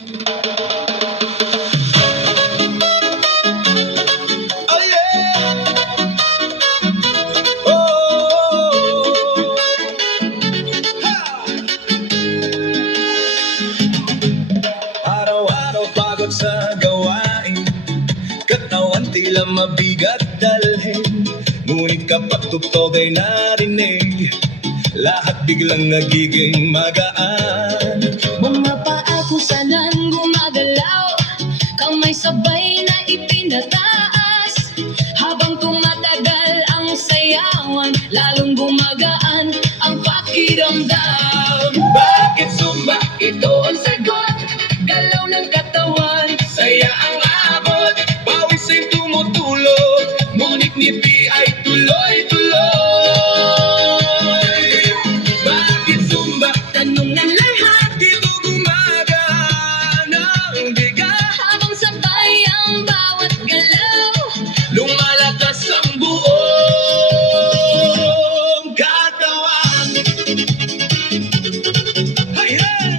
Oh yeah! Oh! Ha! Araw-araw pagod sa gawain, katawan tila mabigat dalhin. Ngunit kapag tugtog ay narinig, lahat biglang nagiging magaan. Mga paa kung saan gumagalaw, kamay sabay na ipinataas. Habang tumatagal ang sayawan, lalong gumagaan ang pakiramdam. Bakit Zumba? Ito ang sagot, galaw ng katawan, Saya ang abot, pawis ay tumutulog, ngunit ngiti ay tuloy-tuloy. Bakit Zumba? tanong ng lahat. Dito gumagana ang bigat, Habang sabay ang bawat galaw, lumalakas ang buong katawan. Hey, hey!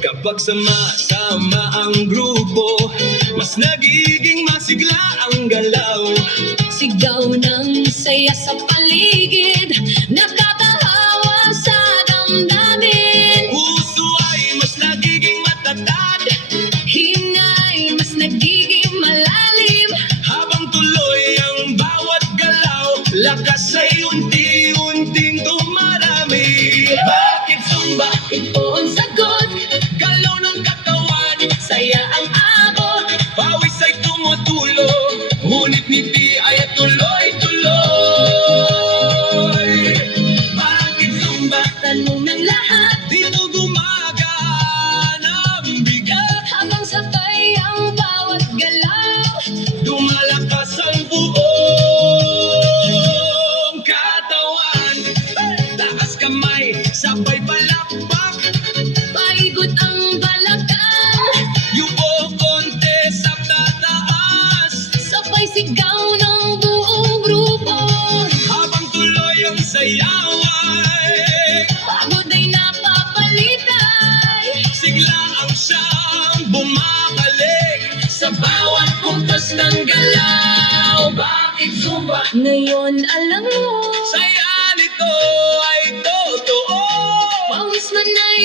Kapag sama-sama ang grupo, mas nagiging masigla ang galaw. sigaw ng saya sa paligid, nakakahawa sa damdamin. Puso ay mas nagiging matatag, Hingay mas nagiging malalim. habang tuloy ang bawat galaw, lakas ay unti-unting dumarami. Bakit Zumba? Ito ang sagot, Galaw ng katawan, saya ang abot. pawis ay tumutulog, ngunit ngiti ay tuloy-tuloy. Bakit Zumba? Tanong ng lahat, Dito gumagana ang bigat, habang sabay ang bawat galaw. lumalakas ang buong katawan. Taas kamay, sabay palakpak, Paikot ang balakang, yuko konti sa tataas, sabay sigaw ng buong grupo. habang tuloy ang sayaway. Pagod ay napapalitay, Sigla ang siyang bumabalik sa bawat kumpas ng galaw. Bakit Zumba? Ngayon alam mo, Saya nito ay totoo, pawis man ay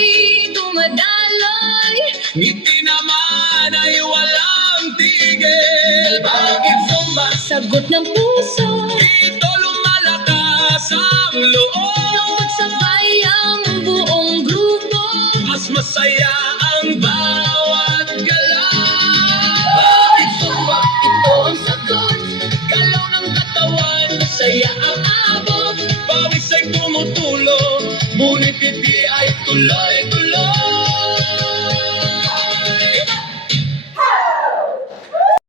dumadaloy. ngiti naman ay walang tigil. Bakit Zumba? Sagot ng puso, Dito lumalakas ang loob, pagsabay ang buong grupo. mas masaya